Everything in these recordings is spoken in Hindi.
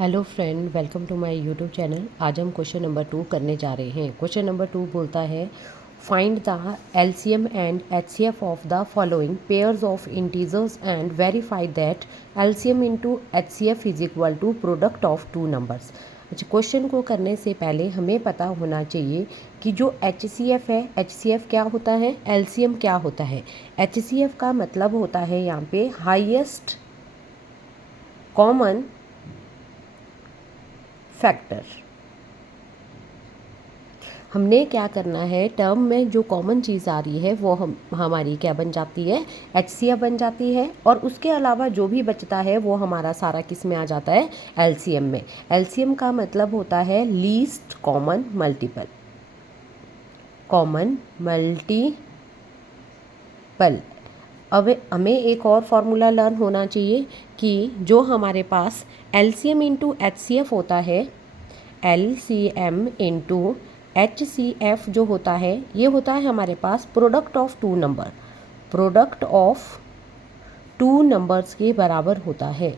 Hello friend, welcome to my YouTube channel. आज हम क्वेश्चन नंबर 2 करने जा रहे हैं। क्वेश्चन नंबर 2 बोलता है find the LCM and HCF of the following pairs of integers and verify that LCM into HCF is equal to product of two numbers. अच्छा, क्वेश्चन को करने से पहले हमें पता होना चाहिए कि जो एचसीएफ है, एचसीएफ क्या होता है, एलसीएम क्या होता है। एचसीएफ का मतलब होता है यहाँ पे हाईएस्ट कॉमन फैक्टर। हमने क्या करना है, टर्म में जो कॉमन चीज़ आ रही है वो हमारी क्या बन जाती है, एचसीएफ बन जाती है। और उसके अलावा जो भी बचता है वो हमारा सारा किस में आ जाता है, एलसीएम में। एलसीएम का मतलब होता है least common multiple. Common multiple. अब हमें एक और फॉर्मूला लर्न होना चाहिए कि जो हमारे पास एलसीएम इंटू एचसीएफ होता है, एलसीएम इंटू एचसीएफ जो होता है, ये होता है हमारे पास product of two number. Product of two numbers के बराबर होता है।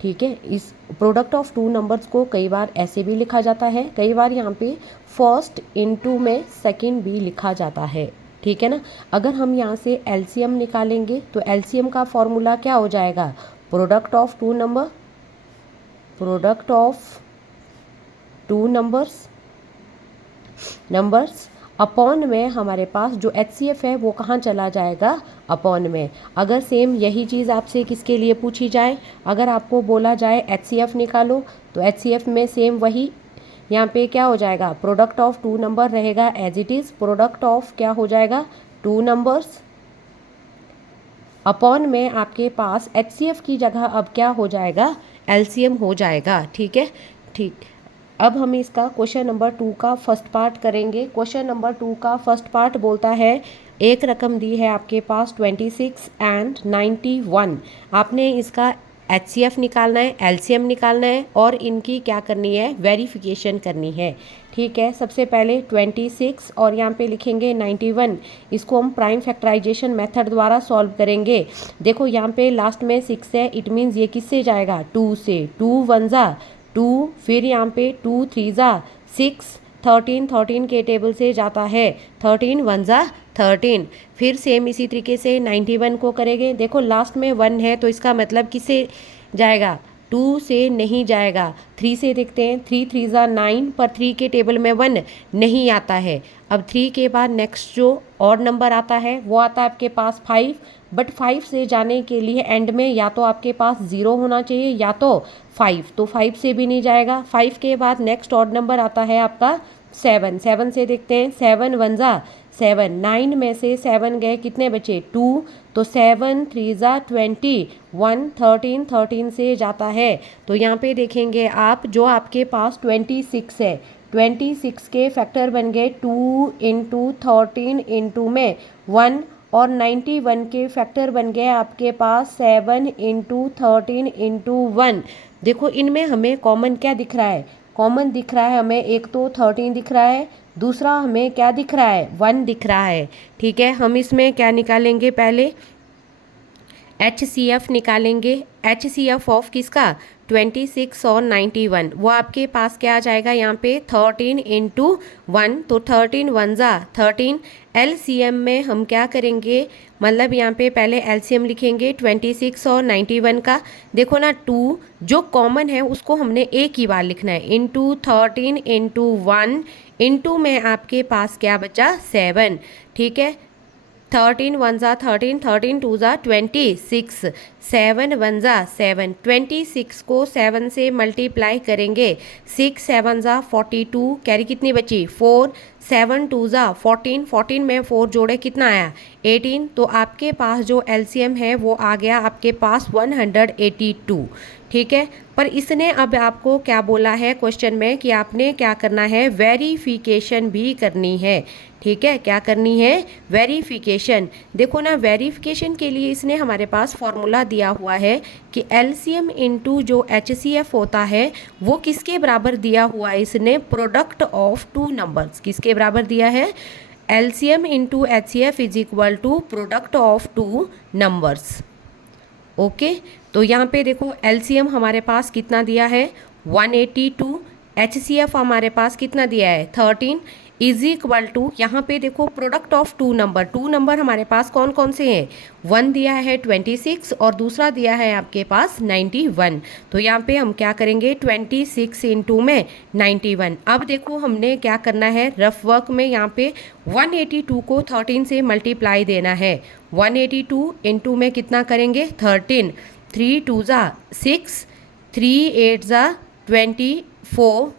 ठीक है, इस प्रोडक्ट ऑफ टू नंबर्स को कई बार ऐसे भी लिखा जाता है, कई बार यहाँ पे फर्स्ट इनटू में सेकंड भी लिखा जाता है। ठीक है ना। अगर हम यहाँ से एलसीएम निकालेंगे तो एलसीएम का फॉर्मूला क्या हो जाएगा, product of two number, product of two numbers upon में हमारे पास जो एचसीएफ है वो कहाँ चला जाएगा, अपॉन में। अगर सेम यही चीज़ आपसे किसके लिए पूछी जाए, अगर आपको बोला जाए एचसीएफ निकालो, तो एचसीएफ में सेम वही यहाँ पे क्या हो जाएगा, प्रोडक्ट ऑफ टू नंबर रहेगा as it is. Product of क्या हो जाएगा, टू नंबर्स अपॉन में आपके पास एचसीएफ की जगह अब क्या हो जाएगा, एलसीएम हो जाएगा। ठीक है, ठीक। अब हम इसका क्वेश्चन नंबर 2 का फर्स्ट पार्ट करेंगे। क्वेश्चन नंबर 2 का फर्स्ट पार्ट बोलता है एक रकम दी है आपके पास 26 एंड 91। आपने इसका एचसीएफ निकालना है, एलसीएम निकालना है और इनकी क्या करनी है, वेरिफिकेशन करनी है। ठीक है, सबसे पहले 26 और यहाँ पे लिखेंगे 91। इसको हम प्राइम फैक्टराइजेशन मेथड द्वारा सॉल्व करेंगे। देखो यहाँ पे लास्ट में 6 है, इट मीन्स ये किससे जाएगा, 2 से। 2 वन ज़ा 2, फिर यहाँ पे 2 3 ज़ा 6, 13 13 के टेबल से जाता है, 13 वन ज़ा 13। फिर सेम इसी तरीके से 91 को करेंगे। देखो लास्ट में 1 है तो इसका मतलब किससे जाएगा, 2 से नहीं जाएगा, 3 से देखते हैं। 3 3 ज़ा 9, पर 3 के टेबल में 1 नहीं आता है। अब 3 के बाद नेक्स्ट जो और नंबर आता है वो आता है आपके पास 5। बट 5 से जाने के लिए एंड में या तो आपके पास 0 होना चाहिए या तो 5, तो 5 से भी नहीं जाएगा। 5 के बाद नेक्स्ट ऑड नंबर आता है आपका 7। 7 से देखते हैं, 7 वन ज़ा 7, 9 में से 7 गए, कितने बचे, 2, तो 7 3 ज़ा 20, 1 13 13 से जाता है। तो यहाँ पे देखेंगे आप, जो आपके पास 26 है, 26 के फैक्टर बन गए 2 इंटू 13 इंटू में 1, और 91 के फैक्टर बन गए आपके पास 7 इंटू 13 इंटू 1। देखो इनमें हमें कॉमन क्या दिख रहा है, कॉमन दिख रहा है हमें, एक तो 13 दिख रहा है, दूसरा हमें क्या दिख रहा है, 1 दिख रहा है। ठीक है, हम इसमें क्या निकालेंगे, पहले एचसीएफ निकालेंगे। एचसीएफ ऑफ किसका, 26 और 91, वो आपके पास क्या आ जाएगा, यहाँ पे 13 इंटू 1, तो 13 वन ज़ा 13। एलसीएम में हम क्या करेंगे, मतलब यहाँ पे पहले एलसीएम लिखेंगे 26 और 91 का। देखो ना, 2 जो कॉमन है उसको हमने एक ही बार लिखना है, इंटू 13 इंटू 1 इंटू में आपके पास क्या बचा, 7। ठीक है, 13 वन ज़ा 13, 13 टू ज़ा 26, 7 वन ज़ा 7, 26 को 7 से मल्टीप्लाई करेंगे, 6 7 ज़ा 42, कैरी कितनी बची, 4, 7 टू ज़ा 14, 14 में 4 जोड़े कितना आया, 18। तो आपके पास जो एलसीएम है वो आ गया आपके पास 182। ठीक है, पर इसने अब आपको क्या बोला है क्वेश्चन में कि आपने क्या करना है, वेरिफिकेशन भी करनी है। ठीक है, क्या करनी है, वेरिफिकेशन। देखो ना, वेरिफिकेशन के लिए इसने हमारे पास फॉर्मूला दिया हुआ है कि एलसीएम इंटू जो एचसीएफ होता है वो किसके बराबर दिया हुआ है, इसने प्रोडक्ट ऑफ टू नंबर्स किसके बराबर दिया है, LCM into HCF is equal to product of two numbers. Okay, तो यहाँ पे देखो एलसीएम हमारे पास कितना दिया है 182, एचसीएफ हमारे पास कितना दिया है 13 इज इक्वल टू, यहाँ पे देखो प्रोडक्ट ऑफ टू नंबर हमारे पास कौन कौन से हैं, वन दिया है 26 और दूसरा दिया है आपके पास 91। तो यहाँ पे हम क्या करेंगे 26 इंटू में 91। अब देखो हमने क्या करना है रफ वर्क में, यहाँ पे 182 को 13 से मल्टीप्लाई देना है। 182 इंटू में कितना करेंगे 13, 3 2 ज़ा 6, 3 8 ज़ा 24,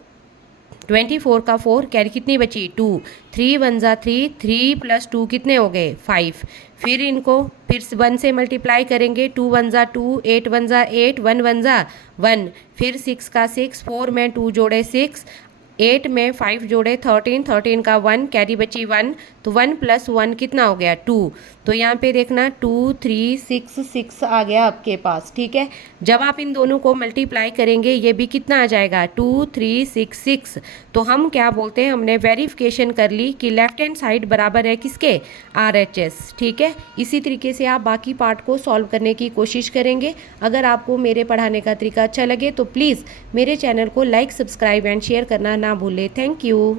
24 का 4 कैरी कितनी बची 2, 3 1 ज़ा 3, 3 प्लस 2 कितने हो गए 5। फिर इनको फिर 1 से मल्टीप्लाई करेंगे, 2 1 ज़ा 2, 8 1 ज़ा 8, 1 1 ज़ा 1, फिर 6 का 6, 4 में 2 जोड़े 6, 8 में 5 जोड़े 13, 13 का 1 कैरी बची 1, तो 1 प्लस 1 कितना हो गया 2। तो यहाँ पे देखना 2 3 6 6 आ गया आपके पास, ठीक है। जब आप इन दोनों को मल्टीप्लाई करेंगे ये भी कितना आ जाएगा 2 3 6 6। तो हम क्या बोलते हैं, हमने वेरिफिकेशन कर ली कि लेफ्ट हैंड साइड बराबर है किसके RHS, ठीक है। इसी तरीके से आप बाकी पार्ट को सॉल्व करने की कोशिश करेंगे। अगर आपको मेरे पढ़ाने का तरीका अच्छा लगे तो प्लीज़ मेरे चैनल को लाइक सब्सक्राइब एंड शेयर करना ना भूलें। Thank you.